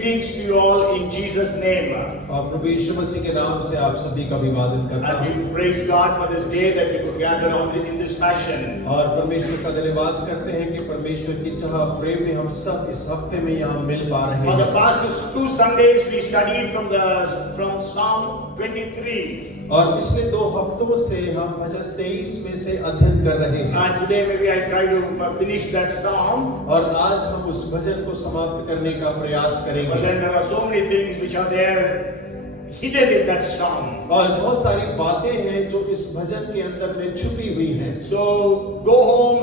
greetings to you all in Jesus' name. और प्रभु यीशु मसीह के नाम से आप सभी का अभिवादन करता हूँ। And we praise God for this day that we could gather in this fashion. और परमेश्वर का धन्यवाद करते हैं कि परमेश्वर की चाह प्रेम में हम सब इस हफ्ते में यहाँ मिल पा रहे For the हैं। past 2 Sundays we studied from Psalm 23. और पिछले 2 हफ्तों से हम भजन 23 में से अध्ययन कर रहे हैं। And today maybe I try to finish that psalm. और आज हम उस भजन को समाप्त करने का प्रयास But करेंगे। then there are so many things which are there hidden in that psalm. और बहुत सारी बातें हैं जो इस भजन के अंदर में छुपी हुई हैं। So go home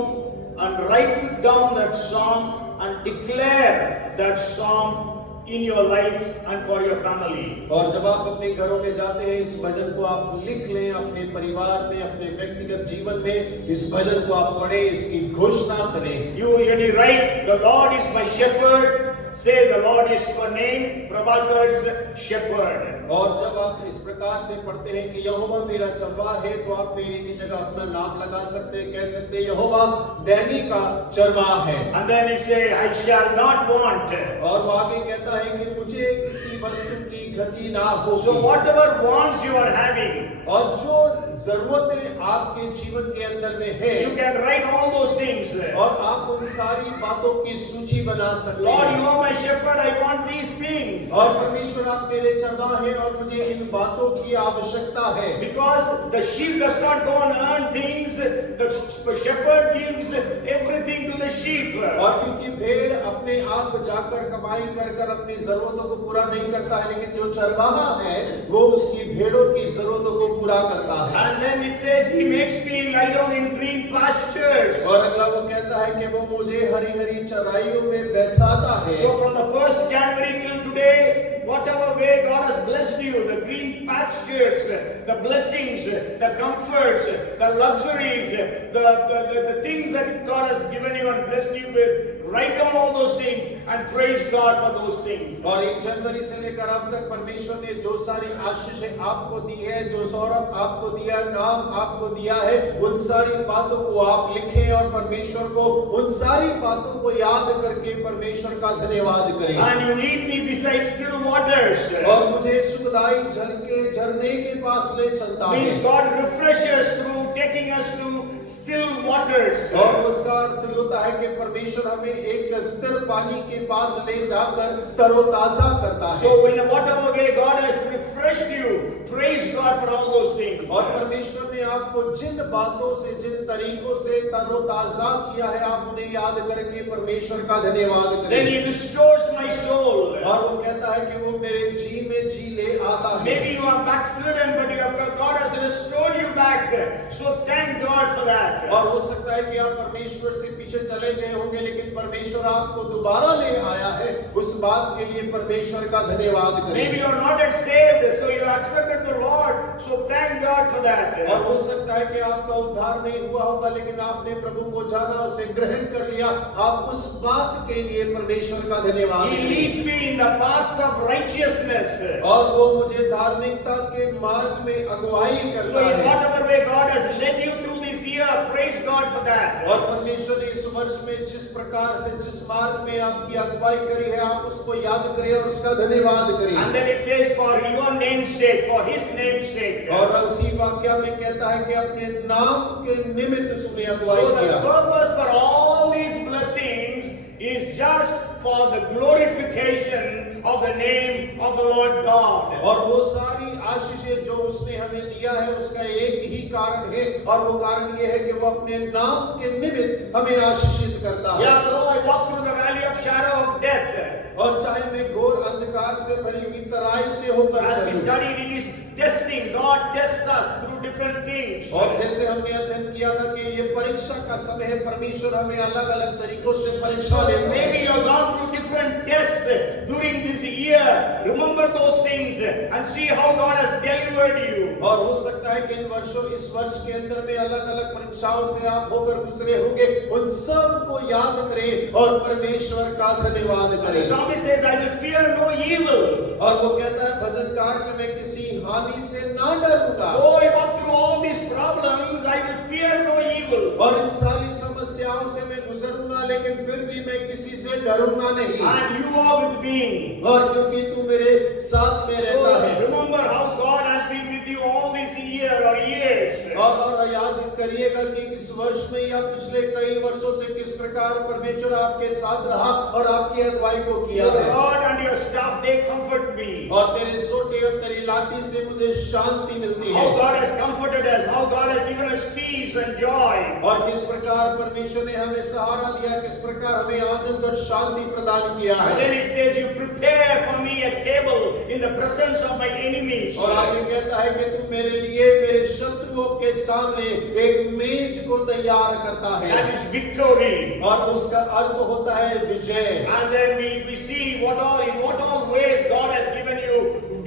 and write down that psalm and declare that psalm in your life and for your family. और जब आप अपने घरों में जाते हैं इस भजन को आप लिख लें, अपने परिवार में, अपने व्यक्तिगत जीवन में इस भजन को आप पढ़ें, इसकी घोषणा करें। You when you write, the Lord is my shepherd, say the Lord is your name, Prabhakar's shepherd. और जब आप इस प्रकार से पढ़ते हैं कि यहोवा मेरा चरवाहा है, तो आप मेरी की जगह अपना नाम लगा सकते हैं, कह सकते हैं यहोवा डैनी का चरवाहा है। And then you say, I shall not want. और वो आगे कहता है कि मुझे किसी वस्तु की घटी ना हो। So whatever wants you are having, और जो जरूरतें आपके जीवन के अंदर में है, you can write all those things. और आप उन सारी बातों की सूची बना सकते Lord, हैं। you are my shepherd, I want these things. और परमेश्वर आप मेरे चरवाहा हैं और मुझे इन बातों की आवश्यकता है। Because the sheep does not go and earn things, the shepherd gives everything to the sheep. और क्योंकि भेड़ अपने आप जाकर कमाई कर कर अपनी जरूरतों को पूरा नहीं करता है, लेकिन जो चरवाहा है वो उसकी भेड़ों की जरूरतों को पूरा करता है। And then it says he makes me lie down in green pastures. और अगला वो कहता है कि वो मुझे हरी हरी चराइयों में बैठाता है। So from the 1st January till today, whatever way God has blessed you, the green pastures, the blessings, the comforts, the luxuries, the things that God has given you and blessed you with, write down all those things and praise God for those things. और 1 जनवरी से लेकर अब तक परमेश्वर ने जो सारी आशीषें आपको दी है, जो सौरभ आपको दिया, नाम आपको दिया है, उन सारी बातों को आप लिखें और परमेश्वर को उन सारी बातों को याद करके परमेश्वर का धन्यवाद करें। And you lead me beside still waters. और मुझे सुखदाई जल के झरने के पास ले चलता है। Means God refreshes through taking us to still waters. और उसका अर्थ होता है कि परमेश्वर हमें एक स्थिर पानी के पास ले जाकर तरोताजा करता है। So in whatever way God has refreshed you, praise God for all those things. और परमेश्वर ने आपको जिन बातों से, जिन तरीकों से तरोताजा किया है, आप उन्हें याद करके परमेश्वर का धन्यवाद करें। Then He restores my soul. और वो कहता है कि वो मेरे जी में जी ले आता है। Maybe you are backslidden, but God has restored you back. So thank God for that. और हो सकता है कि आप परमेश्वर से पीछे चले गए होंगे, लेकिन परमेश्वर आपको दोबारा ले आया है, उस बात के लिए परमेश्वर का धन्यवाद करें। Maybe you are not yet saved, so you accepted the Lord. So thank God for that. और हो सकता है कि आपका उद्धार नहीं हुआ होगा, लेकिन आपने प्रभु को जाना, उसे ग्रहण कर लिया, आप उस बात के लिए परमेश्वर का धन्यवाद He करें। leads me in the paths of righteousness. और वो मुझे धार्मिकता के मार्ग में अगुवाई So करता in है। whatever way God has led you through this year, praise God for that. और परमेश्वर ने इस वर्ष में जिस प्रकार से, जिस मार्ग में आपकी अगुवाई करी है, आप उसको याद करें और उसका धन्यवाद करें। And then it says for your name's sake, for His name's sake. और उसी वाक्य में कहता है कि अपने नाम के निमित्त सुने अगुवाई So the किया। purpose for all these blessings is just for the glorification of the name of the Lord God. और वो सारी आशीषें जो उसने हमें दिया है, उसका एक ही कारण है, और वो कारण ये है कि वो अपने नाम के निमित्त हमें आशीषित करता है। Yeah, though I walk through the valley of shadow of death, और चाहे मैं घोर अंधकार से भरी हुई तराई से होकर as we चलूं। studied, it is testing. God tests us through different things. और जैसे हमने अध्ययन किया था कि ये परीक्षा का समय है, परमेश्वर हमें अलग अलग तरीकों से परीक्षा लेता है। Maybe you have gone through different tests during this year. Remember those things and see how God has delivered you. और हो सकता है कि इन वर्षों, इस वर्ष के अंदर में अलग अलग परीक्षाओं से आप होकर गुजरे होंगे, उन सब को याद करें और परमेश्वर का धन्यवाद The करें। psalmist says, I will fear no evil. और वो कहता है भजनकार कि मैं किसी हानि से ना डरूंगा। Though I walk through all these problems, I will fear no evil. और इन सारी समस्या समस्याओं से मैं गुजरूंगा, लेकिन फिर भी मैं किसी से डरूंगा नहीं, and you are with me. और क्योंकि तू मेरे साथ में रहता So है। remember how God has been with you all these years. और याद करिएगा कि इस वर्ष में या पिछले कई वर्षों से किस प्रकार परमेश्वर आपके साथ रहा और आपकी अगुवाई को किया Your है। rod and your staff, they comfort me. और तेरे सोटे और तेरी लाठी से मुझे शांति मिलती है। How God has comforted us, how God has given us peace and joy. और किस प्रकार परमेश्वर ने हमें सहारा दिया, किस प्रकार हमें आनंद और शांति प्रदान किया And है। then it says, you prepare for me a table in the presence of my enemies. और आगे कहता है कि तू मेरे लिए मेरे शत्रुओं के सामने एक मेज को तैयार करता है, That is victory. और उसका अर्थ होता है विजय। And then we see in what all ways God has given you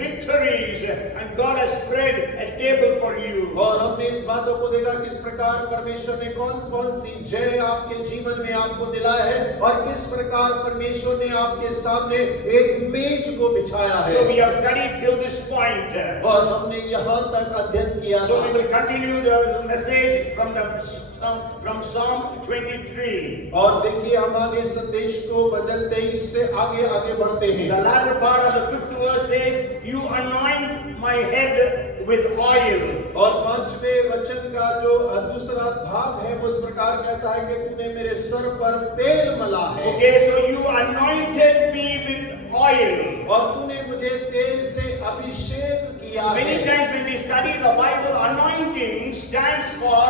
victories and God has spread a table for you. और हमने इस बातों को देखा किस प्रकार परमेश्वर ने कौन कौन सी जय आपके जीवन में आपको दिलाया है, और किस प्रकार परमेश्वर ने आपके सामने एक मेज को बिछाया है। So we have studied till this point. और हमने यहाँ तक अध्ययन किया So we था। will continue the message from Psalm 23. और देखिए हम आगे संदेश को भजन 23 से आगे आगे बढ़ते The हैं। latter part of the 5th verse says, you anoint my head with oil. और 5वें वचन का जो दूसरा भाग है वो इस प्रकार कहता है कि तूने मेरे सर पर तेल मला है। Okay, so you anointed me with oil. और तूने मुझे तेल से अभिषेक किया है। Many times when we study the Bible, anointing stands for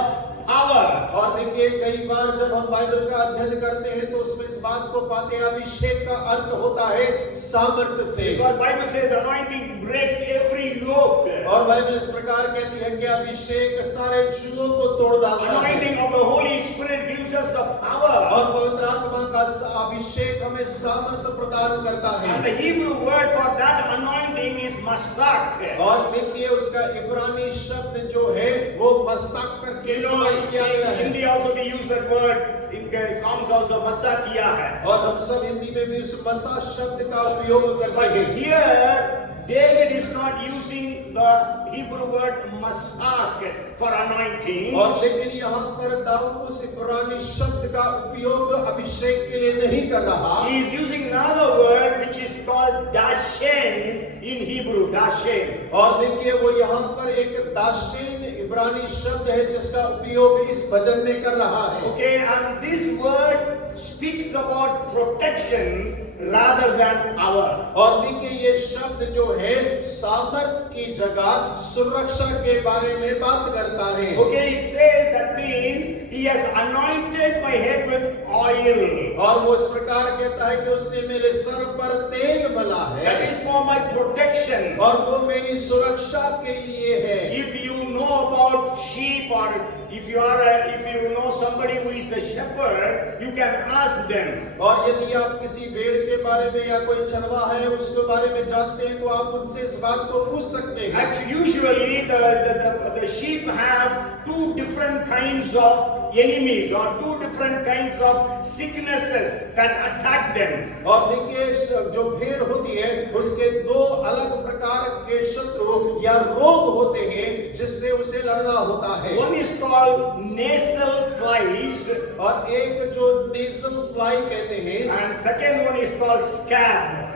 power. और देखिए कई बार जब हम बाइबल का अध्ययन करते हैं तो उसमें इस बात को पाते हैं अभिषेक का अर्थ होता है सामर्थ्य से। Because Bible says anointing breaks every yoke. और बाइबल इस प्रकार कहती है कि अभिषेक सारे जुओं को तोड़ डालता है। Anointing of the Holy Spirit gives us the power. और पवित्र आत्मा का अभिषेक हमें सामर्थ्य प्रदान करता है। And the Hebrew word for that anointing is masak. और देखिए उसका इब्रानी शब्द जो है वो मसाक करके इस्तेमाल किया गया In है। Hindi also we use that word. In Psalms also masak किया है. और हम सब हिंदी में भी उस मसा शब्द का उपयोग करते But हैं। here David is not using the Hebrew word masak for anointing. और लेकिन यहाँ पर दाऊद उस इब्रानी शब्द का उपयोग अभिषेक के लिए नहीं कर रहा। He is using another word which is called dashen in Hebrew. Dashen. और देखिए वो यहाँ पर एक दाशेन इब्रानी शब्द है जिसका उपयोग इस भजन में कर रहा है। Okay, and this word speaks about protection rather than power. और देखिए ये शब्द जो है सामर्थ की जगह सुरक्षा के बारे में बात करता है। Okay, it says that means he has anointed my head with oil. और वो इस प्रकार कहता है कि उसने मेरे सर पर तेल मला That है, is for my protection. और वो मेरी सुरक्षा के लिए है। If you know about sheep, or if you know somebody who is a shepherd, you can ask them. और यदि आप किसी भेड़ के बारे में या कोई चरवा है उसके बारे में जानते हैं तो आप उनसे इस बात को पूछ सकते हैं। Actually, usually the sheep have two different kinds of enemies or two different kinds of sicknesses that attack them. और देखिए जो भेड़ होती है उसके दो अलग प्रकार के शत्रु या रोग होते हैं जिससे उसे लड़ना होता है। One is called nasal flies, और एक जो नेजल फ्लाई कहते हैं, and second one is called scab.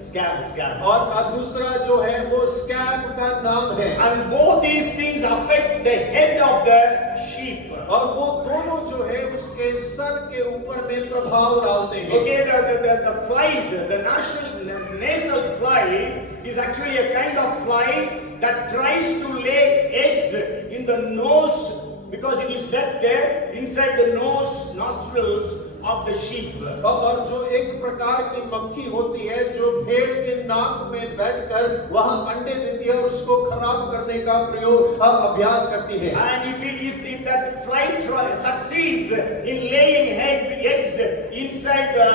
Scab. और दूसरा जो है वो स्कैब का नाम है। And both these things affect the head of the sheep. और वो दोनों जो है उसके सर के ऊपर में प्रभाव डालते हैं। Okay, the flies, the nasal fly is actually a kind of fly that tries to lay eggs in the nose because it is left there inside the nostrils of the sheep. और जो एक प्रकार की मक्खी होती है जो भेड़ के नाक में बैठकर वहां अंडे देती है और उसको खराब करने का प्रयोग अभ्यास करती है। And if that fly succeeds in laying eggs inside the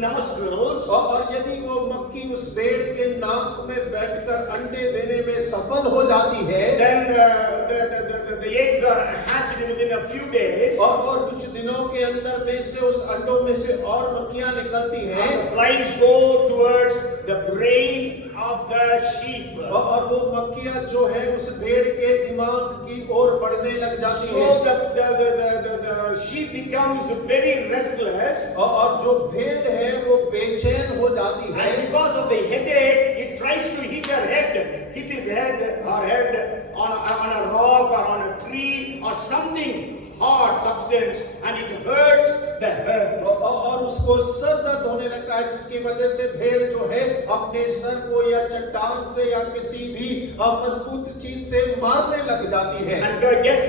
nostrils, और यदि वो मक्खी उस भेड़ के नाक में बैठकर अंडे देने में सफल हो जाती है, then the eggs are hatched within a few days. और कुछ दिनों के अंदर में से उस अंडों में से और मक्खियां निकलती हैं, The flies go towards the brain of the sheep. और वो मक्खियां जो है उस भेड़ के दिमाग की ओर बढ़ने लग जाती So हैं। the sheep becomes very restless, और जो भेड़ है वो बेचैन हो जाती है, and because of the headache, it tries to hit her head, hit his head or head on a rock or on a tree or something hard substance, and it hurts the head. और उसको sir दर्द होने लगता है, जिसकी वजह से भेड़ जो है अपने सर को या चट्टान से या किसी भी मजबूत चीज से मारने लग जाती है, And gets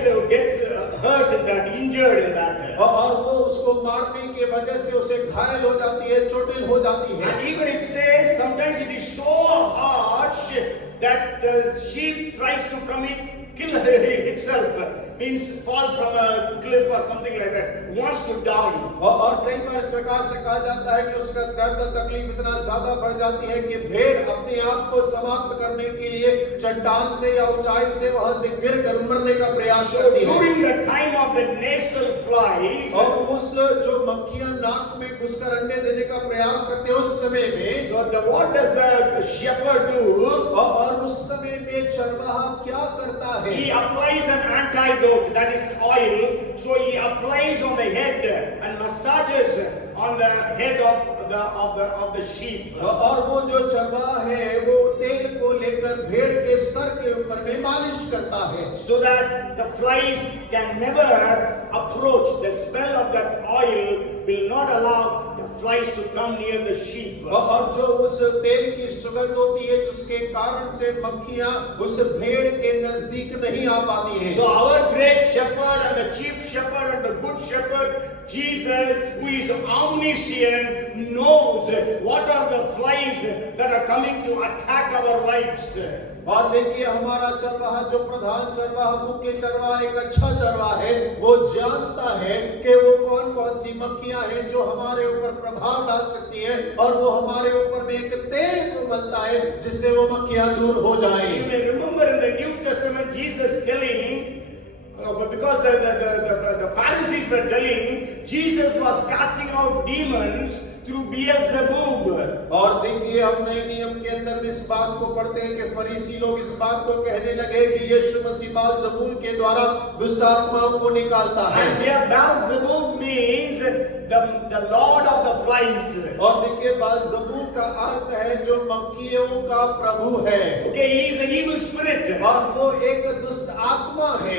hurt in that, injured in that. और वो उसको मारने के वजह से उसे घायल हो जाती है, चोटिल हो जाती है। And even it says sometimes it is so harsh that the sheep tries to come in, kill itself, means falls from a cliff or something like that, wants to die. और कई बार इस प्रकार से कहा जाता है कि उसका दर्द और तकलीफ इतना ज्यादा बढ़ जाती है कि भेड़ अपने आप को समाप्त करने के लिए चट्टान से या ऊंचाई से वहां से गिरकर मरने का प्रयास करती है। During the time of the nasal flies, और उस जो मक्खियां नाक में घुसकर अंडे देने का प्रयास करते हैं उस समय में what does the shepherd do? और उस समय में चरवाहा क्या करता है? He applies an antidote, that is oil. So he applies on the head and massages on the head of the sheep. और वो जो चरवाहा है वो तेल को लेकर भेड़ के सर के ऊपर में मालिश करता है, So that the flies can never approach. The smell of that oil will not allow the flies to come near the sheep. और जो उस तेल की सुगंध होती है जिसके कारण से मक्खियां उस भेड़ के नजदीक नहीं आ पाती हैं। So our great shepherd and the chief shepherd and the good shepherd, Jesus, who is omniscient, knows what are the flies that are coming to attack our lives. और देखिए हमारा चरवाहा जो प्रधान चरवाहा, मुख्य चरवाहा, एक अच्छा चरवाहा है, वो जानता है कि वो कौन कौन सी मक्खियां हैं जो हमारे ऊपर प्रभाव डाल सकती है, और वो हमारे ऊपर में एक तेल को मलता है जिससे वो मक्खियां दूर हो जाएं। You may remember in the New Testament Jesus telling, but because the Pharisees were telling, Jesus was casting out demons through Beelzebub. और देखिए हम नए नियम के अंदर इस बात को पढ़ते हैं कि फरीसी लोग इस बात को कहने लगे कि यीशु मसीह बालजबूल के द्वारा दुष्ट आत्माओं को निकालता है। And here Beelzebub means the lord of the flies. और देखिए बालजबूल का अर्थ है जो मक्खियों का प्रभु है। Okay, he is the evil spirit. और वो एक दुष्ट आत्मा है।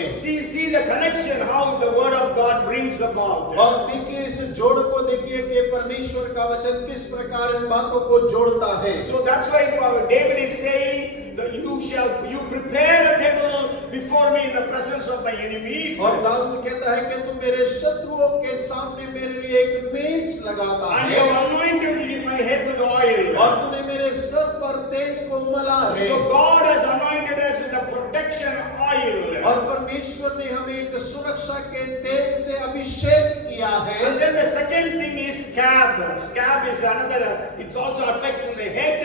See the connection how the word of God brings about. और देखिए इस जोड़ को देखिए कि परमेश्वर का वचन किस प्रकार इन बातों को जोड़ता है। So that's why David is saying that you prepare a table before me in the presence of my enemies. और दाऊद कहता है कि तू मेरे शत्रुओं के सामने मेरे लिए एक मेज लगाता And है, you have anointed my head with oil. और तूने मेरे सर पर तेल को मला है। So God has anointed us with the protection oil. और परमेश्वर ने हमें एक सुरक्षा के तेल से अभिषेक किया है। And then the second thing is scab. Scab is another. It also affects in the head.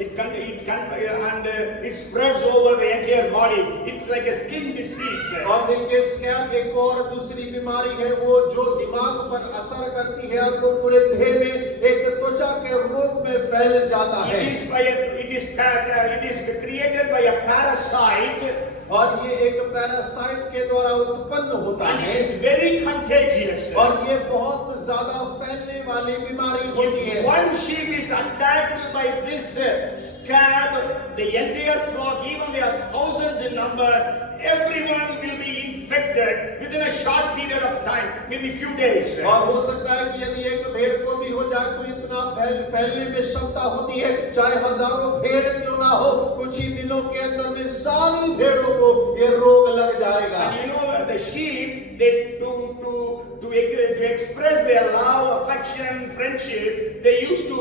It spreads over the entire body. It's like a skin disease. और देखिए स्कैब एक और दूसरी बीमारी है वो जो दिमाग पर असर करती है और वो पूरे देह में एक त्वचा के रोग में फैल जाता है। It is created by a parasite. और ये एक पैरासाइट के द्वारा उत्पन्न होता And है, it is very contagious. और ये बहुत ज्यादा फैलने वाली बीमारी होती If है। one sheep is attacked by this scab, the entire flock, even they are thousands in number, everyone will be infected within a short period of time, maybe few days. और हो सकता है कि यदि एक भेड़ को भी हो जाए तो इतना फैलने में क्षमता होती है, चाहे हजारों भेड़ क्यों ना हो, कुछ ही दिनों के अंदर में सारी भेड़ों को ये रोग लग जाएगा। And you know the sheep, they to express their love, affection, friendship, they used to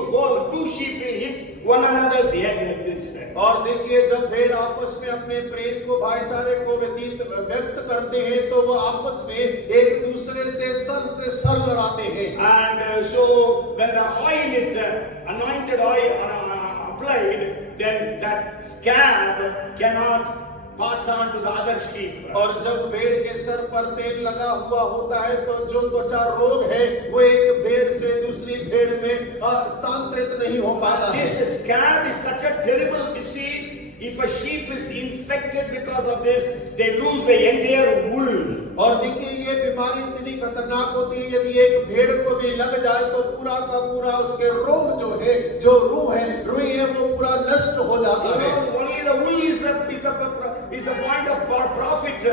two sheep will hit one another's head like this. और देखिए जब भेड़ आपस में अपने प्रेम को, भाईचारे को व्यक्त करते हैं तो वो आपस में एक दूसरे से सर लड़ाते हैं। And so when the oil is anointed oil applied, then that scab cannot pass on to the other sheep. और जब भेड़ के सर पर तेल लगा हुआ होता है तो जो त्वचा रोग है वो एक भेड़ से दूसरी भेड़ में स्थानांतरित नहीं हो पाता है। This scab is such a terrible disease. If a sheep is infected because of this, they lose the entire wool. और देखिए ये बीमारी इतनी खतरनाक होती है, यदि एक भेड़ को भी लग जाए तो पूरा का पूरा उसके रोम जो है, जो रुई है वो पूरा नष्ट हो जाता है। Only the wool is the point of profit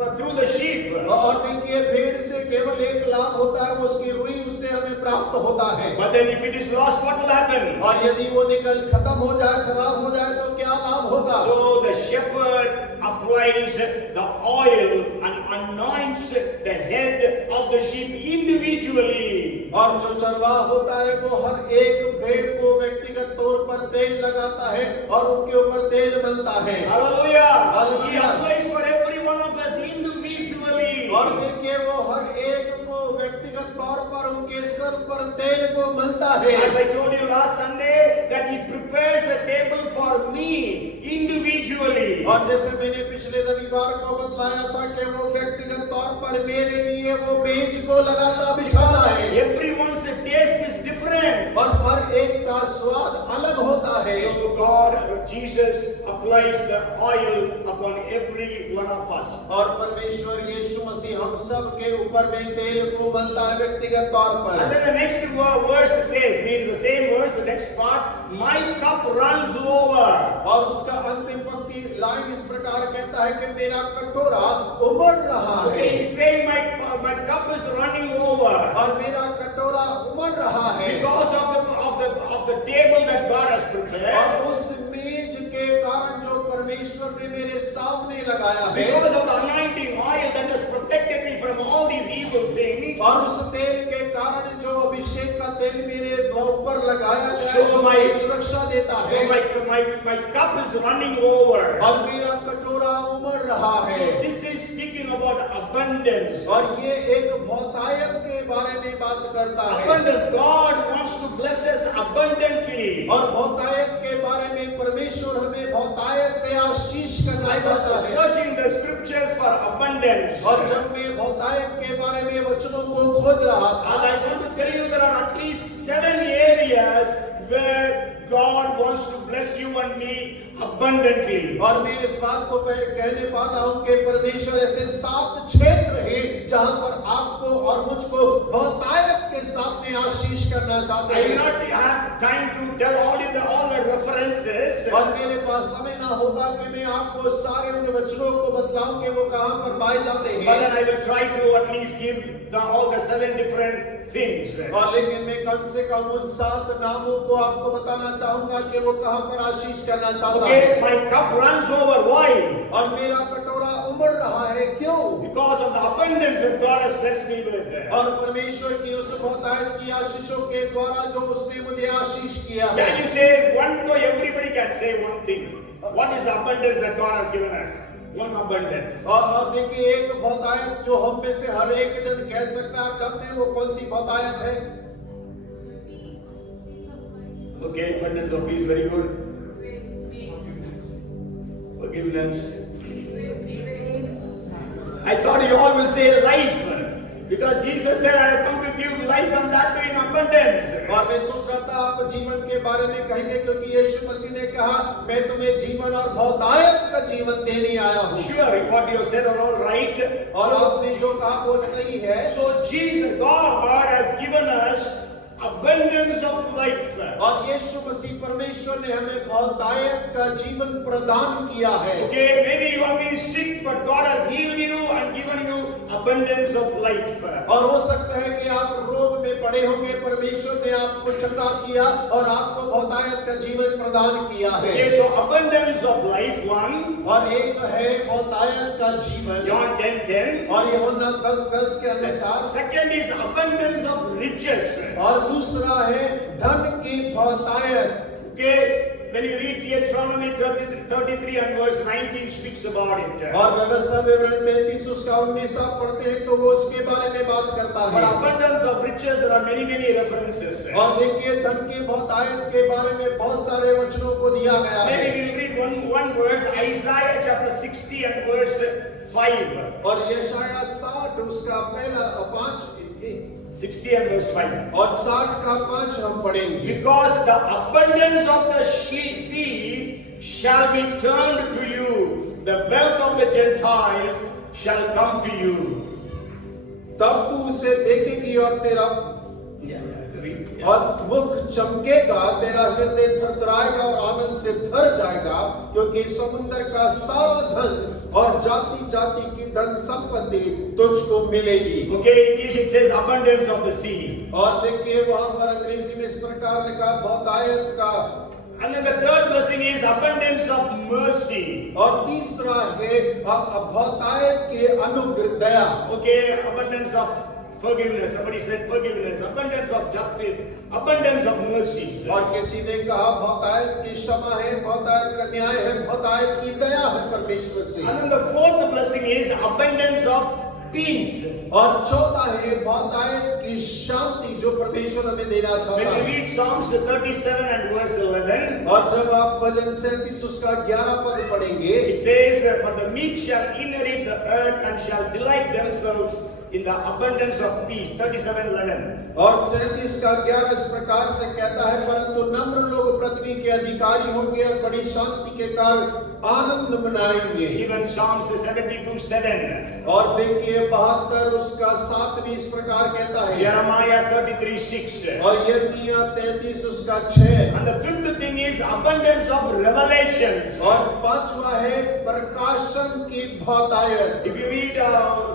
through the sheep. और देखिए भेड़ से केवल एक लाभ होता है, वो उसकी रुई उससे हमें प्राप्त होता है। But then if it is lost, what will happen? और यदि वो खत्म हो जाए, खराब हो जाए तो क्या लाभ होगा? So the shepherd applies the oil and anoints the head of the sheep individually. और जो चरवाह होता है वो हर एक भेड़ को व्यक्तिगत तौर पर तेल लगाता है और उनके ऊपर तेल मलता है। Hallelujah! He Hallelujah. applies for every one of us individually. और देखिए वो हर एक को व्यक्तिगत तौर पर उनके सर पर तेल को मलता है। As I told you last Sunday, that he prepares the table for me individually. और जैसे मैंने पिछले रविवार को बतलाया था कि वो व्यक्तिगत तौर पर मेरे लिए वो मेज को लगाता बिछाता है। Everyone's taste is different. और हर एक का स्वाद अलग होता है। So God, Jesus applies the oil upon every one of us. और परमेश्वर यीशु मसीह हम सब के ऊपर में तेल को मलता है व्यक्तिगत तौर पर। And then the next verse says, means the same verse, the next part, my cup runs over. और उसका अंतिम पंक्ति लाइन इस प्रकार कहता है कि मेरा कटोरा उमड़ रहा है। Okay, he's saying my cup is running over. और मेरा कटोरा उमड़ रहा है Because of the table that God has prepared. और उस मेज के कारण जो परमेश्वर ने मेरे सामने लगाया है, Because of the anointing oil that has protected me from all these evil things. और उस तेल के कारण जो अभिषेक का तेल मेरे ऊपर लगाया गया So है, जो my- मुझे सुरक्षा देता So है, my cup is running over. और मेरा कटोरा उमड़ रहा है। So this is speaking about abundance. और ये एक बहुतायत के बारे में बात करता है। Abundance. God wants to bless us abundantly. और बहुतायत के बारे में परमेश्वर हमें बहुतायत से आशीष करना I was चाहता है। searching the scriptures for abundance. और जब मैं बहुतायत के बारे में वचनों को खोज रहा था, And I want to tell you there are at least 7 areas where God wants to bless you and me abundantly. और मैं इस बात को कहने पा रहा हूं कि परमेश्वर ऐसे 7 क्षेत्र हैं जहां पर आपको और मुझको बहुतायत के साथ में आशीष करना चाहते I will हैं। not have time to tell all the references. और मेरे पास समय ना होगा कि मैं आपको सारे उन वचनों को बतलाऊं कि वो कहां पर पाए जाते But हैं। then I will try to at least give all the 7 different things. और लेकिन मैं कम से कम उन 7 नामों को आपको बताना चाहूंगा कि वो कहां पर आशीष करना चाहता है। Okay, my cup runs over. Why? और मेरा कटोरा उमड़ रहा है, क्यों? Because of the abundance that God has blessed me with. और परमेश्वर की उस बहुतायत की आशीषों के द्वारा जो उसने मुझे आशीष किया है। Can you say one? No, everybody can say one thing. What is the abundance that God has given us? One abundance. और देखिए एक बहुतायत जो हम में से हर एक जन कह सकता है, आप जानते हैं वो कौन सी बहुतायत है? Okay, abundance of peace, very good. Forgiveness. I thought you all will say life. Because Jesus said, I have come to give life and that too in abundance. और मैं सोच रहा था आप जीवन के बारे में कहेंगे, क्योंकि यीशु मसीह ने कहा मैं तुम्हें जीवन और बहुतायत का जीवन देने आया हूँ। Sure, what you said are all right. और आपने जो कहा वो सही है। So Jesus, God has given us abundance of life. और यीशु मसीह परमेश्वर ने हमें बहुतायत का जीवन प्रदान किया है। Okay, maybe you have been sick, but God has healed you and given you abundance of life. और हो सकता है कि आप रोग में पड़े होंगे, परमेश्वर ने आपको चंगा किया और आपको बहुतायत का जीवन प्रदान किया है। Okay, so abundance of life, one. और एक है बहुतायत का जीवन, John 10:10. और यूहन्ना 10:10 के अनुसार। Second is abundance of riches. और दूसरा है धन की बहुतायत। Okay, when you read Deuteronomy 33 and verse 19 speaks about it. और व्यवस्था विवरण 33 उसका 19 आप पढ़ते हैं तो वो उसके बारे में बात करता For है। abundance of riches, there are many references. और देखिए धन की बहुतायत के बारे में बहुत सारे वचनों को दिया गया है। Maybe we'll read one verse, Isaiah chapter 60 and verse 5. और यशायाह 60 उसका पहला 5 60 and verse 5. और 60 का 5 हम पढ़ेंगे। Because the abundance of the sea shall be turned to you, the wealth of the Gentiles shall come to you. तब तू उसे देखेगी और तेरा read. और मुख चमकेगा, तेरा हृदय थरथराएगा और आनंद से भर जाएगा, क्योंकि समुद्र का सारा धन और जाति जाति की धन संपत्ति तुझको मिलेगी। Okay, in English it says abundance of the sea. और देखिए वहां पर अंग्रेजी में इस प्रकार लिखा बहुतायत का। And then the third blessing is abundance of mercy. और तीसरा है बहुतायत के अनुग्रह दया। Okay, abundance of forgiveness. Somebody said forgiveness. Abundance of justice. Abundance of mercies. और किसी ने कहा बहुतायत की क्षमा है, बहुतायत का न्याय है, बहुतायत की दया है परमेश्वर से। And then the fourth blessing is abundance of peace. और चौथा है बहुतायत की शांति जो परमेश्वर हमें देना चाहता When है। you read Psalms 37 and verse 11, और जब आप भजन 37 उसका 11 पद पढ़ेंगे, it says, "But the meek shall inherit the earth and shall delight themselves in the abundance of peace." 37:11. और 37 का 11 इस प्रकार से कहता है, परंतु नम्र लोग पृथ्वी के अधिकारी होंगे और बड़ी शांति के कारण आनंद मनाएंगे। Even Psalms 72:7. और देखिए 72 उसका 7 भी इस प्रकार कहता है। Jeremiah 33:6. और यिर्मयाह 33 उसका 6। And the fifth thing is abundance of revelations. और पांचवा है प्रकाशन की बहुतायत। If you read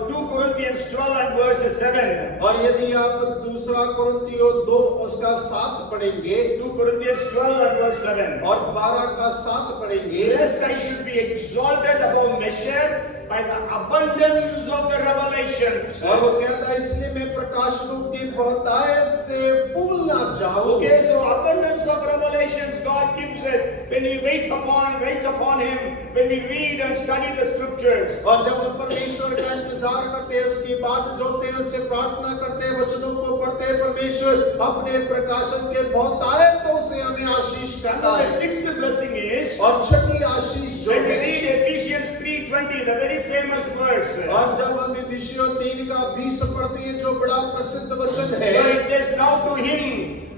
2 Corinthians 12 and verse 7. और यदि आप दूसरा कुरिन्थियों 2 उसका 7 पढ़ेंगे, 2 Corinthians 12 and verse 7. और 12 का 7 पढ़ेंगे, Lest I should be exalted above measure by the abundance of the revelations. और वो कहता है इसलिए मैं प्रकाशनों की बहुतायत से फूल ना जाऊं। Okay, so abundance of revelations God gives us when we wait upon Him, when we read and study the scriptures. और जब हम परमेश्वर का इंतजार करते हैं, उसकी बात जोते हैं, उससे प्रार्थना करते हैं, वचनों को पढ़ते हैं, परमेश्वर अपने प्रकाशन के बहुतायतों से हमें आशीष करता And the है। sixth blessing is और छठी आशीष जो when we है, read Ephesians 3:20, the very famous verse. और जब हम इफिसियों 3 का 20 पढ़ते हैं जो बड़ा प्रसिद्ध वचन है, Where it says, "Now to Him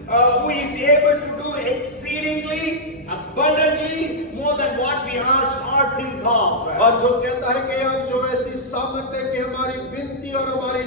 who is able to do exceedingly abundantly more than what we ask or think of." और जो कहता है कि हम जो ऐसी सामर्थ्य कि हमारी विनती और हमारी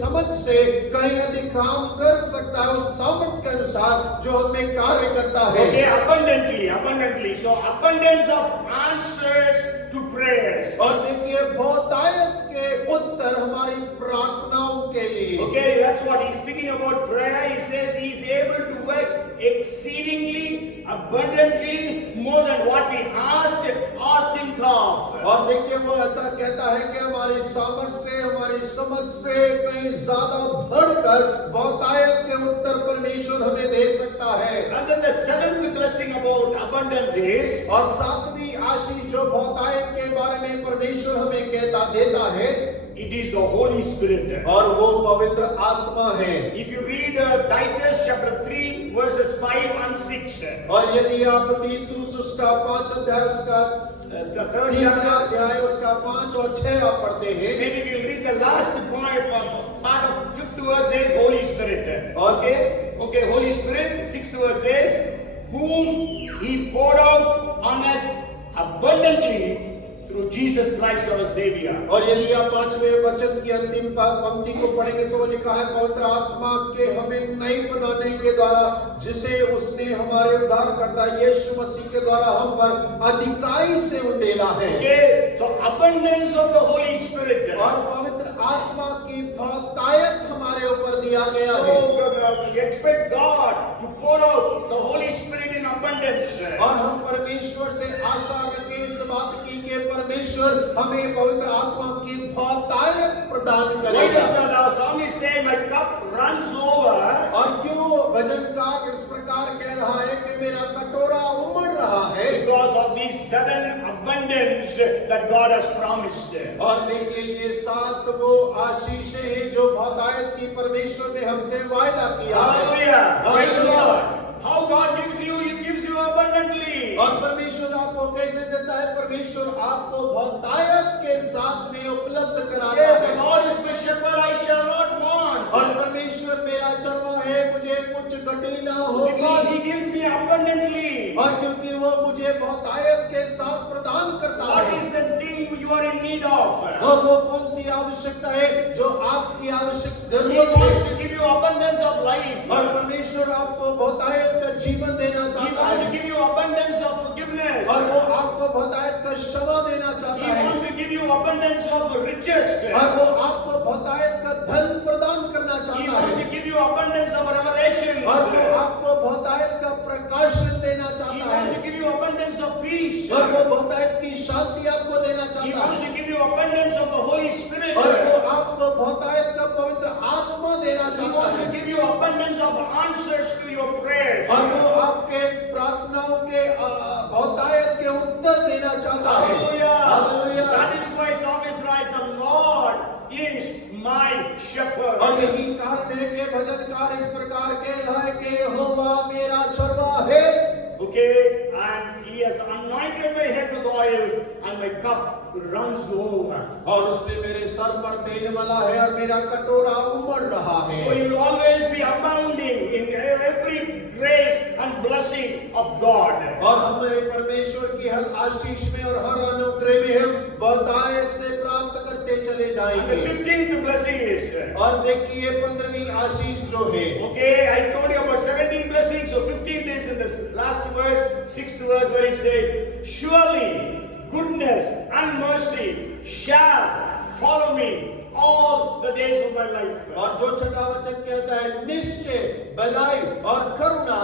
समझ से कहीं अधिक काम कर सकता है, उस सामर्थ्य के अनुसार जो हमें कार्य करता है। Okay, abundantly. So abundance of answers to prayers. और देखिए बहुतायत के उत्तर हमारी प्रार्थनाओं के लिए। Okay, that's what he's speaking about prayer. He says he is able to work exceedingly abundantly more than what we ask or think of. और देखिए वो ऐसा कहता है कि हमारी सामर्थ्य से, हमारी समझ से कहीं ज्यादा बढ़कर बहुतायत के उत्तर परमेश्वर हमें दे सकता है। And then the seventh blessing about abundance is, और सातवीं आशीष जो बहुतायत के बारे में परमेश्वर हमें देता है, it is the Holy Spirit. और वो पवित्र आत्मा है। If you read Titus chapter 3 verses 5 and 6. और यदि आप तीसरा उसका 5 अध्याय उसका The third तीसरा chapter, अध्याय उसका 5 और 6 आप पढ़ते हैं, maybe we'll read the last part of 5th verse says Holy Spirit. Okay, Holy Spirit. 6th verse says, whom He poured out on us abundantly through Jesus Christ our Savior. और यदि आप 5वें वचन की अंतिम पंक्ति को पढ़ेंगे तो वो लिखा है, पवित्र आत्मा के हमें नई बनाने के द्वारा जिसे उसने हमारे उद्धारकर्ता यीशु मसीह के द्वारा हम पर अधिकाई से उंडेला है। Okay, so abundance of the Holy Spirit. और पवित्र आत्मा की बहुतायत हमारे ऊपर दिया गया है। So we expect God to pour out the Holy Spirit in abundance. और हम परमेश्वर से आशा रखें इस बात की कि परमेश्वर हमें पवित्र आत्मा की बहुतायत प्रदान Why करेगा। does the psalmist say, "My cup runs over"? और क्यों भजनकार इस प्रकार कह रहा है कि मेरा कटोरा उमड़ रहा है? Because of these 7 abundance that God has promised. और देखिए ये 7 वो आशीषें हैं जो बहुतायत की परमेश्वर ने हमसे वायदा किया है। Hallelujah! Praise the hallelujah. Lord. How God gives you, He gives you abundantly. और परमेश्वर आपको कैसे देता है? परमेश्वर आपको बहुतायत के साथ में उपलब्ध कराता Yes, है। the Lord is my shepherd, I shall not want. और परमेश्वर मेरा चरवाहा है, मुझे कुछ घटी ना Because होगी। He gives me abundantly. और क्योंकि वो मुझे बहुतायत के साथ प्रदान करता What है। is the thing thing you are in need of. और वो कौन सी आवश्यकता है जो आपकी आवश्यक He जरूरत wants है। to give you abundance of life. और परमेश्वर आपको बहुतायत का जीवन देना He चाहता wants to है, give you abundance of forgiveness. और वो आपको बहुतायत का क्षमा देना He चाहता है, wants to give you abundance of riches. और वो आपको बहुतायत का धन प्रदान करना He चाहता wants है, to give you abundance of revelation. और वो आपको बहुतायत का प्रकाशन देना He चाहता wants है, to give you abundance of peace. और वो बहुतायत की शांति आपको देना He चाहता wants है, to give you abundance of the Holy Spirit. और वो आपको बहुतायत का पवित्र आत्मा देना He चाहता wants to है, give you abundance of answers to your prayers. और वो आपके प्रार्थनाओं के बहुतायत के उत्तर देना चाहता है। Hallelujah. Hallelujah. That is why Psalmist writes, the Lord is my shepherd. और यही कारण है कि भजनकार इस प्रकार कह रहा है कि यहोवा मेरा चरवाहा है, Okay, and he has anointed my head with oil, and my cup runs over. और उसने मेरे सर पर तेल मला है और मेरा कटोरा उमड़ रहा So है। you will always be abounding in every grace and blessing of God. और हमारे परमेश्वर की हर आशीष में और हर अनुग्रह में हम बहुतायत से प्राप्त करते चले And the जाएंगे। 15th blessing is, और देखिए 15वीं आशीष जो है, okay, I told you about 17 blessings, so 15th is in the last verse, 6th verse, where it says, surely goodness and mercy shall follow me all the days of my life. और जो छठा वचन कहता है, निश्चय भलाई और करुणा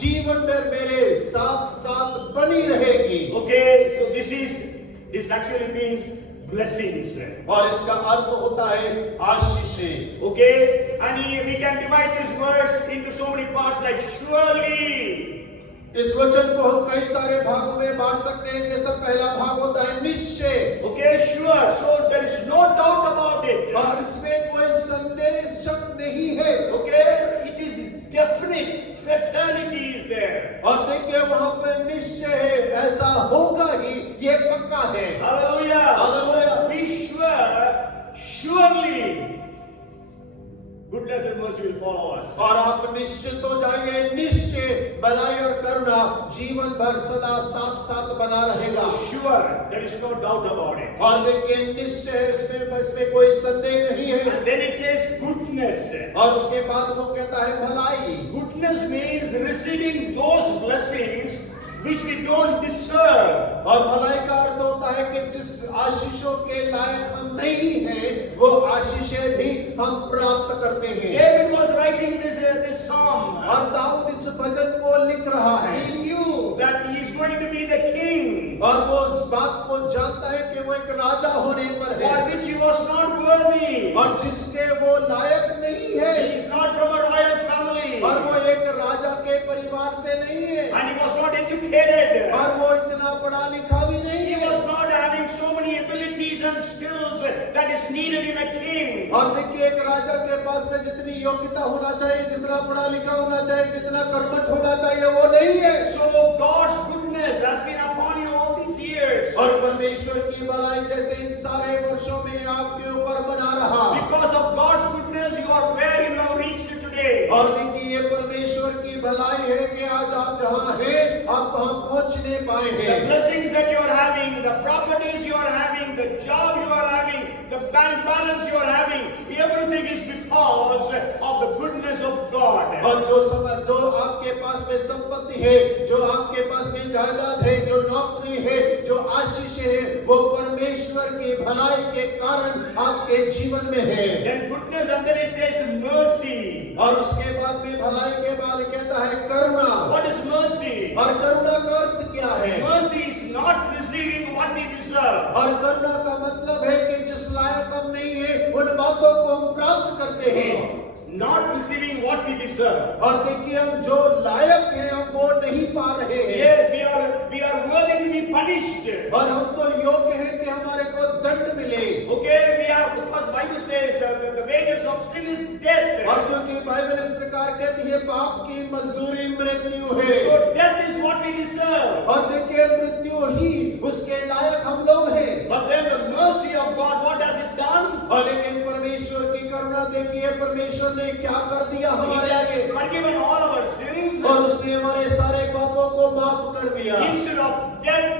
जीवन में मेरे साथ साथ बनी रहेगी। Okay, so this actually means blessings. और इसका अर्थ होता है आशीषें। Okay, and we can divide this verse into so many parts like surely. इस वचन को हम कई सारे भागों में बांट सकते हैं। जैसा पहला भाग होता है निश्चय, Okay, sure. So there is no doubt about it. और इसमें कोई संदेह शक नहीं है। Okay, it is definite. Certainty is there. और देखिए वहां पर निश्चय है, ऐसा होगा ही, ये पक्का है। Hallelujah. Hallelujah. Be sure, surely goodness and mercy will follow us. और आप निश्चित हो जाइए, निश्चय भलाई और करुणा जीवन भर सदा साथ साथ बना रहेगा। Sure, there is no doubt about it. और देखिए निश्चय, इसमें कोई संदेह नहीं है। And then it says goodness. और उसके बाद वो कहता है भलाई। Goodness means receiving those blessings which we don't deserve. और भलाई का अर्थ होता है कि जिस आशीषों के लायक हम नहीं हैं, वो आशीषें भी हम प्राप्त करते हैं। David was writing this psalm. और दाऊद इस भजन को लिख रहा है, He knew that he is going to be the king, और वो इस बात को जानता है कि वो एक राजा होने पर for है, which he was not worthy. और जिसके वो लायक नहीं है, He is not from a royal family, और वो एक राजा के परिवार से नहीं है, and he was not educated. और वो इतना पढ़ा लिखा भी नहीं He है। was not having so many abilities and skills that is needed in a king. और देखिए एक राजा के पास में जितनी योग्यता होना चाहिए, जितना पढ़ा लिखा होना चाहिए, जितना कर्मठ होना चाहिए, वो नहीं है। So God's goodness has been upon you all these years. और परमेश्वर की भलाई जैसे इन सारे वर्षों में आपके ऊपर बना रहा। Because of God's goodness, you are where you have reached today. और देखिए ये परमेश्वर की भलाई है कि आज आप जहाँ हैं, आप वहाँ पहुँचने पाए The हैं। blessings that you are having, the properties you are having, the job you are having, the bank balance you are having, everything is because of the goodness of God. और जो आपके पास में संपत्ति है, जो आपके पास में जायदाद है, जो नौकरी है, जो आशीष है, वो परमेश्वर की भलाई के कारण आपके जीवन में है। Then goodness, and then it says mercy. और उसके बाद में भलाई के बाद कहता है करुणा। What is mercy? और करुणा का अर्थ क्या है? Mercy is not receiving what we deserve. और करुणा का मतलब है कि जिस लायक हम नहीं है, उन बातों को हम प्राप्त करते हैं। Not receiving what we deserve. और देखिए हम जो लायक हैं, हम वो नहीं पा रहे हैं। Yes, we are worthy to be punished. और हम तो योग्य हैं कि हमारे को दंड मिले। Okay, we are, because Bible says the wages of sin is death. और क्योंकि बाइबल इस प्रकार कहती है पाप की मजदूरी मृत्यु है। So death is what we deserve. और देखिए मृत्यु ही उसके लायक हम लोग हैं। But then the mercy of God, what has it done? और लेकिन परमेश्वर की करुणा देखिए, परमेश्वर ने क्या कर दिया He हमारे has आगे। forgiven all our sins. और उसने हमारे सारे पापों को माफ कर दिया। Instead of death,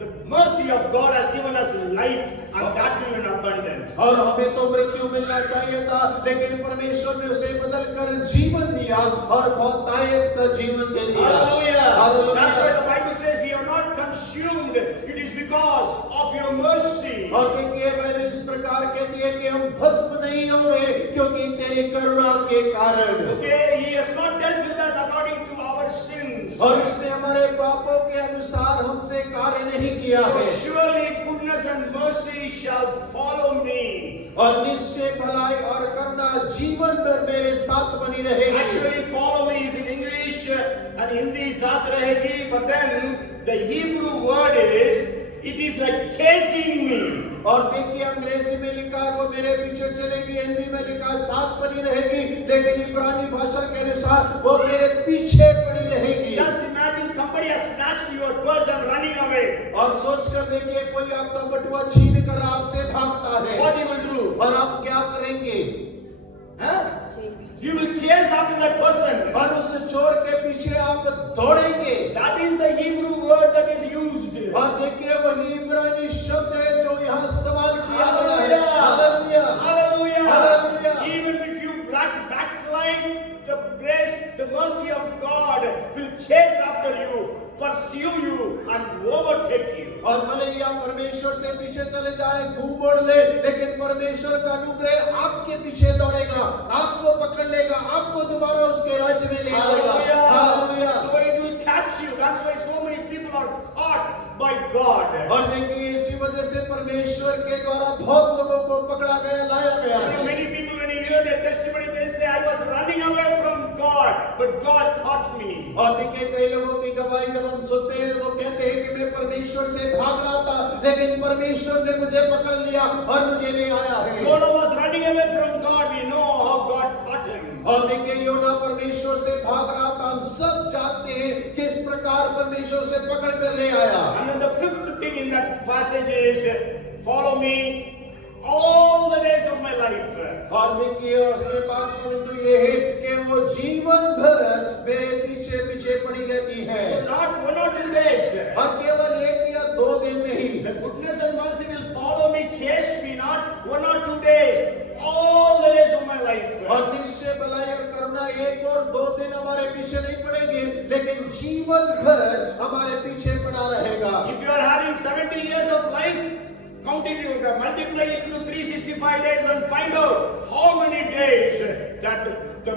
the mercy of God has given us life and that too in abundance. और हमें तो मृत्यु मिलना चाहिए था, लेकिन परमेश्वर ने उसे बदलकर जीवन दिया और बहुतायत का जीवन दे दिया। Hallelujah. That's why the Bible says we are not consumed. It is because of your mercy. और देखिए बाइबल इस प्रकार कहती है कि हम भस्म नहीं होंगे क्योंकि तेरी करुणा के कारण। Okay, He has not dealt with us according to our sins. और इसने हमारे पापों के अनुसार हमसे कार्य नहीं किया है। Surely goodness and mercy shall follow me. और निश्चय भलाई और करुणा जीवन भर मेरे साथ बनी रहेगी। Actually, follow me is in English and Hindi साथ रहेगी, but then the Hebrew word is, it is like chasing me. और देखिए अंग्रेजी में लिखा है वो मेरे पीछे चलेगी, हिंदी में लिखा है साथ बनी रहेगी, लेकिन इब्रानी भाषा के अनुसार वो मेरे पीछे पड़ी रहेगी। Just imagine somebody has snatched your purse and running away. और सोच कर देखिए कोई आपका बटुआ छीन कर आपसे भागता है, What you will do? और आप क्या करेंगे? Huh? You will chase after that person. और उस चोर के पीछे आप दौड़ेंगे। That is the Hebrew word that is used. और देखिए वही इब्रानी शब्द है जो यहाँ इस्तेमाल किया गया है। Hallelujah. Hallelujah. Hallelujah. Even if you backslide, the grace, the mercy of God will chase after you, pursue you and overtake you. और भले ही आप परमेश्वर से पीछे चले जाए, मुंह मोड़ ले, लेकिन परमेश्वर का अनुग्रह आपके पीछे दौड़ेगा, आपको पकड़ लेगा, आपको दोबारा उसके राज्य में ले आएगा। Hallelujah. So it will catch you. That's why so many people are caught by God. और देखिए इसी वजह से परमेश्वर के द्वारा बहुत लोगों को पकड़ा गया, लाया गया है। Many people when you hear their testimony, they say, I was running away from God, but God caught me. और देखिए कई लोगों की गवाही जब हम सुनते हैं, वो कहते हैं कि मैं परमेश्वर से भाग रहा था, लेकिन परमेश्वर ने मुझे पकड़ लिया और मुझे ले आया है। Jonah was running away from God. We know how God caught him. और देखिए योना परमेश्वर से भाग रहा था, हम सब जानते हैं किस प्रकार परमेश्वर से पकड़ कर ले आया। And then the fifth thing in that passage is, follow me all the days of my life. और देखिए उसके पांचवा बिंदु ये है कि वो जीवन भर मेरे पीछे पीछे पड़ी रहती है। So not 1 or 2 days. और केवल 1 या 2 दिन नहीं, The goodness and mercy will follow me, chase me, not 1 or 2 days, all the days of my life. और निश्चय भलाई और करुणा 1 और 2 दिन हमारे पीछे नहीं पड़ेंगे, लेकिन जीवन भर हमारे पीछे पड़ा रहेगा। If you are having 70 years of life, count it, you multiply it into 365 days and find out how many days that the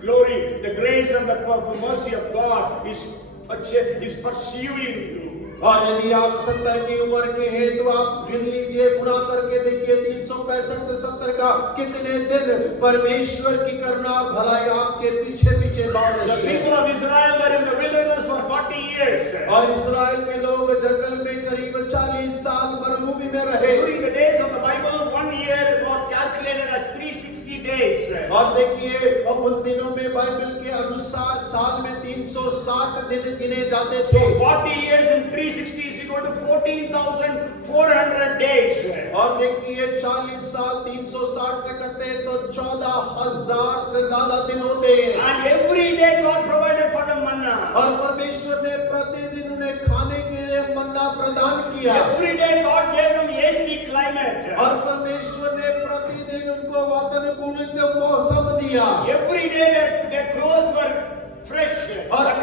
glory, the grace and the mercy of God is pursuing you. और यदि आप 70 की उम्र के हैं तो आप गिन लीजिए, गुणा करके देखिए 365 से 70 का कितने दिन परमेश्वर की करुणा और भलाई आपके पीछे पीछे दौड़ The रही है। people of Israel were in the wilderness for 40 years. और इस्राएल के लोग जंगल में करीब 40 साल मरुभूमि में रहे। During the days of the Bible, 1 year was calculated as 360 days. और देखिए उन दिनों में बाइबल के अनुसार साल में 360 दिन गिने जाते थे। 40 years in 360 is equal to 14,400 days. और देखिए 40 साल 360 से कटते हैं तो 14,000 से ज्यादा दिन होते हैं। And every day God provided for them manna. और परमेश्वर ने प्रतिदिन उन्हें खाने के लिए मन्ना प्रदान किया। Every day God gave them AC climate. और परमेश्वर ने प्रतिदिन उनको वातानुकूलित मौसम दिया। Every day their clothes were fresh and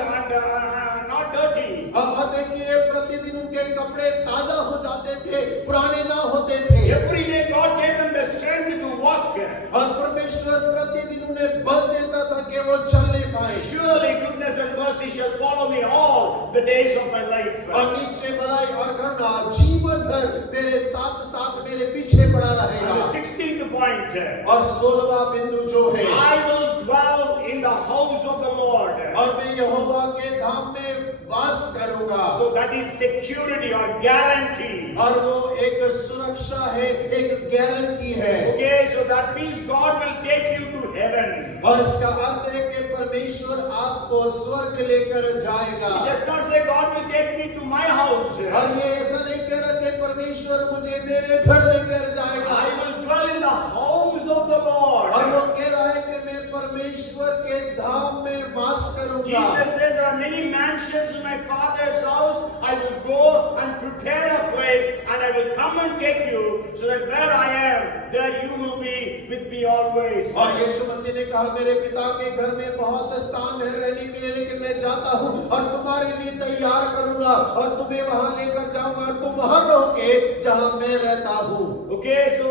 not dirty. अब देखिए प्रतिदिन उनके कपड़े ताजा हो जाते थे, पुराने ना होते थे। Every day God gave them the strength to walk. और परमेश्वर प्रतिदिन उन्हें बल देता था कि वो चलने पाए। Surely goodness and mercy shall follow me all the days of my life. और निश्चय भलाई और करुणा जीवन भर मेरे साथ साथ मेरे पीछे पड़ा And रहेगा। the 16th point. और 16वां बिंदु जो है, I will dwell in the house of the Lord. और मैं यहोवा के धाम में वास करूंगा। So that is security or guarantee. और वो एक सुरक्षा है, एक गारंटी है। Okay, so that means God will take you to heaven. और इसका अर्थ है कि परमेश्वर आपको स्वर्ग लेकर जाएगा। He does not say God will take me to my house. और ये ऐसा नहीं कह रहा कि परमेश्वर मुझे मेरे घर लेकर जाएगा। I will dwell in the house of the Lord. और वो कह रहा है कि मैं परमेश्वर के धाम में वास करूंगा। Jesus said, there are many mansions in my Father's house. I will go and prepare a place, and I will come and take you, so that where I am, there you will be with me always. और यीशु मसीह ने कहा, मेरे पिता के घर में बहुत स्थान है रहने के लिए, लेकिन मैं जाता हूँ और तुम्हारे लिए तैयार करूंगा और तुम्हें वहां लेकर जाऊंगा और तुम वहां रहोगे जहां मैं रहता हूँ। Okay, so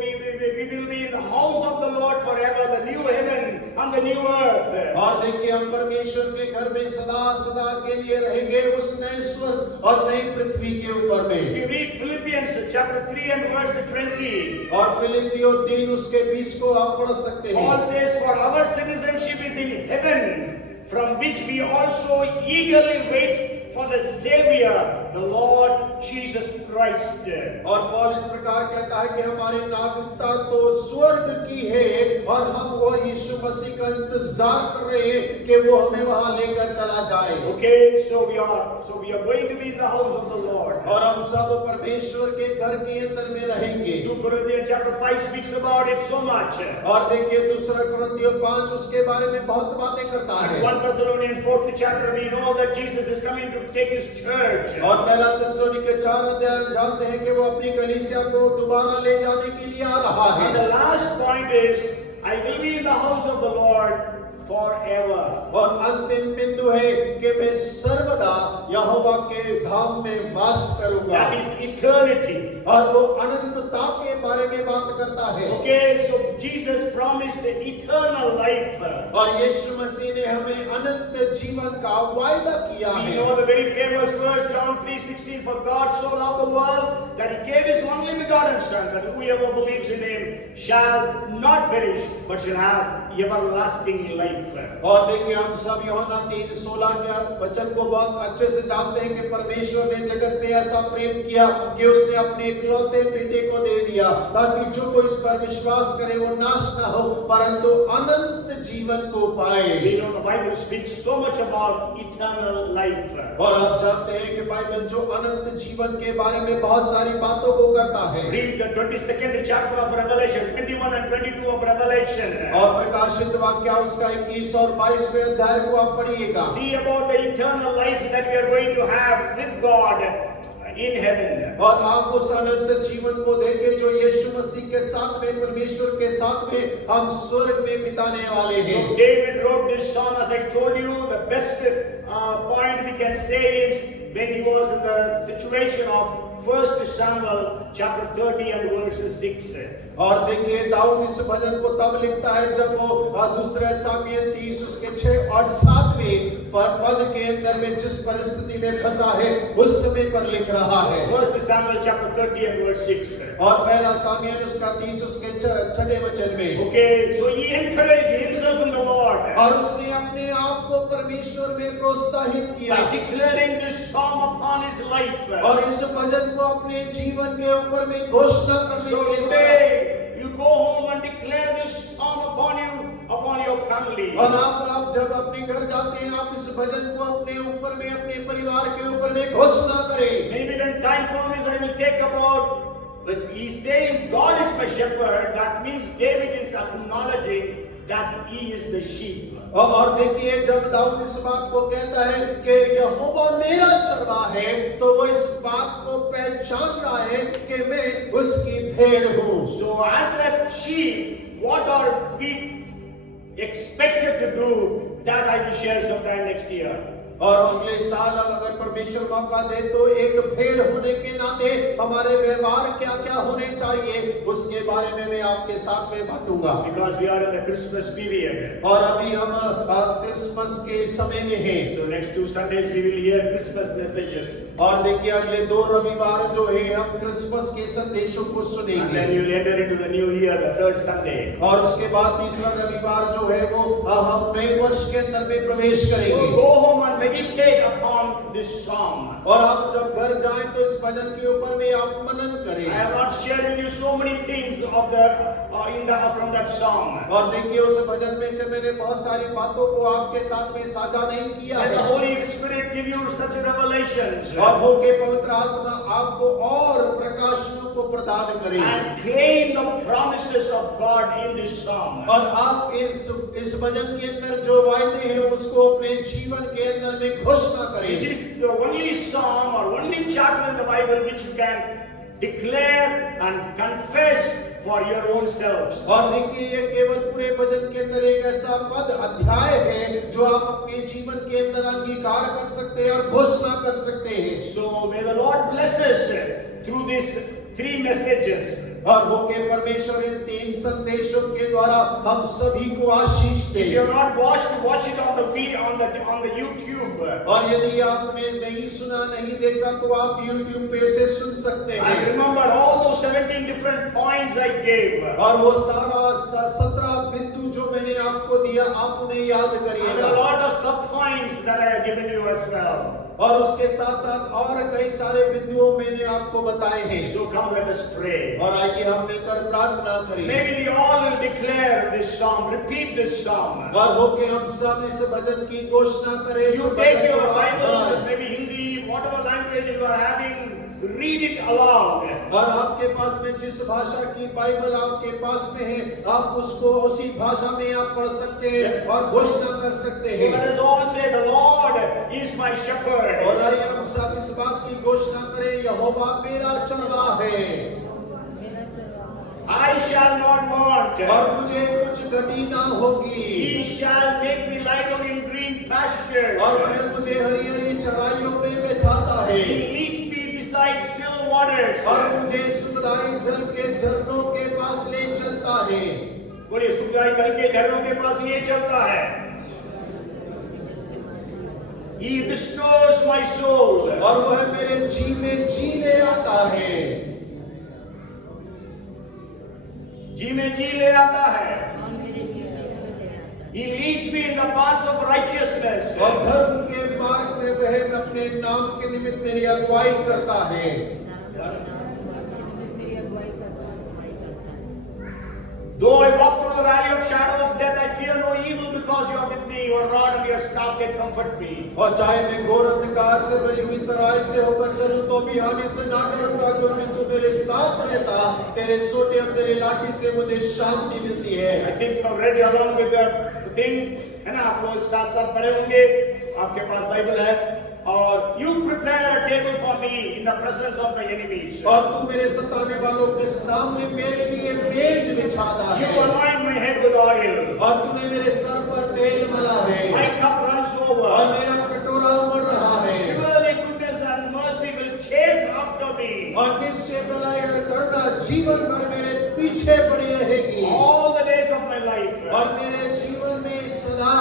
we will be in the house of the Lord forever, the new heaven and the new earth. और देखिए, हम परमेश्वर के घर में सदा सदा के लिए रहेंगे, उस नए स्वर्ग और नई पृथ्वी के ऊपर में। If you read Philippians chapter 3 and verse 20, और फिलिपियों 3 उसके 20 को आप पढ़ सकते हैं। Paul says, for our citizenship is in heaven, from which we also eagerly wait for the Savior, the Lord Jesus Christ. और पौल इस प्रकार कहता है कि हमारी नागरिकता तो स्वर्ग की है और हम वो यीशु मसीह का इंतजार कर रहे हैं कि वो हमें वहां लेकर चला जाए। Okay, so we are going to be in the house of the Lord. और हम सब परमेश्वर के घर के अंदर में रहेंगे। 2 Corinthians chapter 5 speaks about it so much. और देखिए, दूसरा कुरिन्थियों 5 उसके बारे में बहुत बातें करता है। 1 Thessalonians 4th chapter, we know that Jesus is coming to take his church. और पहला थिस्सलुनीके 4 अध्याय जानते हैं कि वो अपनी कलीसिया को दोबारा ले जाने के लिए आ रहा है। And the last point is, I will be in the house of the Lord forever. और अंतिम बिंदु है कि मैं सर्वदा यहोवा के धाम में वास करूंगा। That is eternity. और वो अनंतता के बारे में बात करता है। Okay, so Jesus promised eternal life. और यीशु मसीह ने हमें अनंत जीवन का वायदा किया We है। know the very famous verse, John 3:16, for God so loved the world that he gave his only begotten Son, that whoever believes in him shall not perish, but shall have everlasting life. और देखिए, हम सब यूहन्ना 3:16 के वचन को बहुत अच्छे से जानते हैं कि परमेश्वर ने जगत से ऐसा प्रेम किया कि उसने अपने इकलौते बेटे को दे दिया, ताकि जो कोई इस पर विश्वास करे वो नाश न हो परंतु अनंत जीवन को पाए। We know the Bible speaks so much about eternal life. और आप जानते हैं कि बाइबल जो अनंत जीवन के बारे में बहुत सारी बातों को करता है। Read the 22nd chapter of Revelation, 21 and 22 of Revelation. और प्रकाशित वाक्य उसका 21 और 22वें अध्याय को आप पढ़िएगा। See about the eternal life that we are going to have with God in heaven. और आप उस अनंत जीवन को देखें जो यीशु मसीह के साथ में, परमेश्वर के साथ में हम स्वर्ग में बिताने वाले हैं। So David wrote this psalm, as I told you. The best point we can say is when he was in the situation of 1 Samuel chapter 30 and verse 6. और देखिए, दाऊद इस भजन को तब लिखता है जब वो दूसरे सामुएल 30 उसके 6 और 7वें पद के अंदर में जिस परिस्थिति में फंसा है उस समय पर लिख रहा है। 1 Samuel chapter 30 and verse 6. और पहला सामुएल उसका 30 उसके 6वें वचन में। Okay, so he encouraged himself in the Lord. और उसने अपने आप को परमेश्वर में प्रोत्साहित किया By declaring this psalm upon his life. और इस भजन को अपने जीवन के ऊपर में घोषणा करने So के द्वारा। today you go home and declare this psalm upon you, upon your family. और आप जब अपने घर जाते हैं, आप इस भजन को अपने ऊपर में, अपने परिवार के ऊपर में घोषणा करें। Maybe when time comes, I will take about, when he's saying God is my shepherd, that means David is acknowledging that he is the sheep. और देखिए, जब दाऊद इस बात को कहता है कि यहोवा मेरा चरवाहा है, तो वो इस बात को पहचान रहा है कि मैं उसकी भेड़ हूँ। So as a sheep, what are we expected to do? That I will share sometime next year. और अगले साल अगर परमेश्वर मौका दे तो एक भेड़ होने के नाते हमारे व्यवहार क्या क्या होने चाहिए उसके बारे में मैं आपके साथ में बांटूंगा। Because we are in the Christmas period. और अभी हम क्रिसमस के समय में हैं। So next 2 Sundays we will hear Christmas messages. और देखिए, अगले 2 रविवार जो है हम क्रिसमस के संदेशों को And सुनेंगे। then you will enter into the new year, the 3rd Sunday. और उसके बाद तीसरा रविवार जो है वो हम नए वर्ष के अंदर में प्रवेश So करेंगे। go home and meditate upon this psalm. और आप जब घर जाएं तो इस भजन के ऊपर भी आप मनन I करें। have not shared with you so many things from that psalm. और देखिए उस भजन में से मैंने बहुत सारी बातों को आपके साथ में साझा नहीं किया Let the है। Holy Spirit give you such revelations और हो के पवित्र आत्मा आपको और प्रकाशनों को प्रदान करे and claim the promises of God in this psalm. और आप इस भजन के अंदर जो वायदे हैं उसको अपने जीवन के अंदर में घोषणा This करें। is the only psalm or only chapter in the Bible which you can declare and confess for your own selves. और देखिए ये केवल पूरे भजन के अंदर एक ऐसा पद अध्याय है जो आप अपने जीवन के अंदर अंगीकार कर सकते हैं और घोषणा कर सकते हैं। So may the Lord bless us through these 3 messages. और हो के परमेश्वर इन 3 संदेशों के द्वारा हम सभी को आशीष If they. you have not watch it on the YouTube. और यदि आपने नहीं सुना नहीं देखा तो आप YouTube पे से सुन सकते I हैं। remember all those 17 different points I gave. और वो सारा 17 बिंदु जो मैंने आपको दिया आप उन्हें याद And a करिएगा। lot of sub points that I have given you as well. और उसके साथ साथ और कई सारे बिंदुओं मैंने आपको बताए हैं। So come, let us pray. और आइए हम मिलकर प्रार्थना करें। Maybe we all will declare this psalm, repeat this psalm. और होके हम सब इस भजन की घोषणा करें। You इस take भजन your को आप Bible, दोहराएं। maybe Hindi, whatever language you are having, read it aloud. और आपके पास में जिस भाषा की बाइबल आपके पास में है आप उसको उसी भाषा में आप पढ़ सकते हैं और घोषणा कर सकते So let हैं। us all say, the Lord is my shepherd. और आइए हम सब इस बात की घोषणा करें यहोवा मेरा चरवाहा है I shall not want. और मुझे कुछ घटी ना होगी। He shall make me lie down in green pastures. और वह मुझे हरी हरी चराइयों में बैठाता है He leads me beside still waters. और मुझे सुखदाई जल के झरनों के पास ले चलता है। बोलिए, सुखदाई जल के झरनों के पास ये चलता है। He restores my soul. और वह मेरे जी में जीने आता है। जी में जी ले आता है। He leads me in the paths of righteousness. और धर्म के मार्ग में वह अपने नाम के निमित्त मेरी अगुवाई करता है। Though I walk through the valley of shadow of death, I fear no evil because you are with me. Your rod and your staff they comfort me. और चाहे मैं घोर अंधकार से भरी हुई तराई से होकर चलूं तो भी हानि से ना डरूंगा क्योंकि तू मेरे साथ रहता। तेरे सोटे और तेरी लाठी से मुझे शांति मिलती है। I think you have read along with the thing, है ना? आप लोग साथ साथ पढ़े होंगे। आपके पास बाइबल है। और you prepare a table for me in the presence of my enemies. और तू मेरे सताने वालों के सामने मेरे लिए मेज बिछाता You है। anoint my head with oil. और तूने मेरे सर पर तेल मला है। My cup runs और over. मेरा कटोरा उमड़ रहा है। Surely goodness and mercy will chase after me. और निश्चय भलाई और करुणा जीवन भर मेरे पीछे पड़ी रहेगी। All the days of my life. और मेरे जीवन में सदा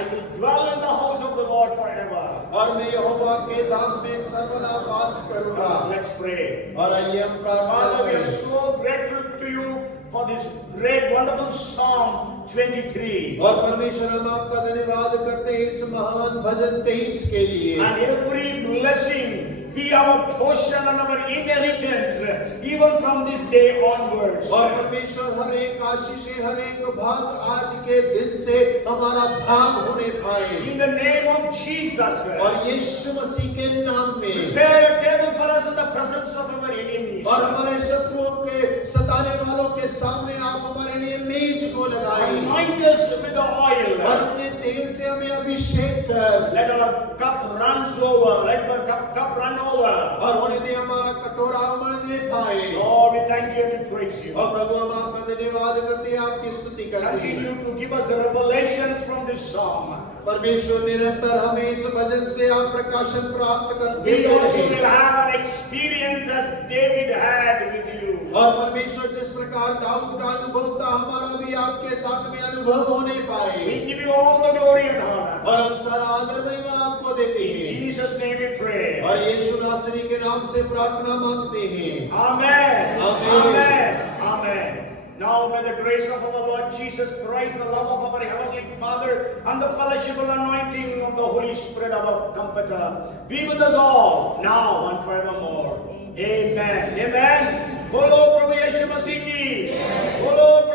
I will dwell in the house of the Lord forever. और मैं यहोवा के धाम में सर्वदा वास करूंगा। Let's pray. और आइए हम प्रार्थना Father, we are करें। so grateful to you for this great, wonderful Psalm 23. और परमेश्वर हम आपका धन्यवाद करते हैं इस महान भजन 23 के लिए। And every blessing be our portion and our inheritance, even from this day onwards. और परमेश्वर हर एक आशीष हर एक भाग आज के दिन से हमारा भाग होने पाए। In the name of Jesus. और यीशु मसीह के नाम में Prepare a table for us in the presence of our enemies. और हमारे शत्रुओं के सताने वालों के सामने आप हमारे लिए मेज को लगाएं। Anoint us with the oil. और अपने तेल से हमें अभिषेक कर। Let our cup runs over. Let the cup run over. और होने दे हमारा कटोरा उमड़ने पाए। Lord, we thank you and we praise you. और प्रभु हम आपका धन्यवाद करते हैं आपकी स्तुति करते हैं। Continue to give us the revelations from this psalm. परमेश्वर निरंतर हमें इस भजन से आप प्रकाशन प्राप्त करते We also रहे। will have an experience as David had with you. और परमेश्वर जिस प्रकार दाऊद का अनुभव था हमारा भी आपके साथ में अनुभव होने पाए। We give you all the glory and honor. और हम सारा आदर महिमा आपको देते In हैं। Jesus' name we pray. और यीशु नासरी के नाम से प्रार्थना मांगते हैं। Amen. Amen. Amen. Amen. Now may the grace of our Lord Jesus Christ, the love of our Heavenly Father, and the fellowship and anointing of the Holy Spirit, our Comforter, be with us all, now and forevermore. Amen. Amen. Bolo Prabhu Yeshu Masih ki. Bolo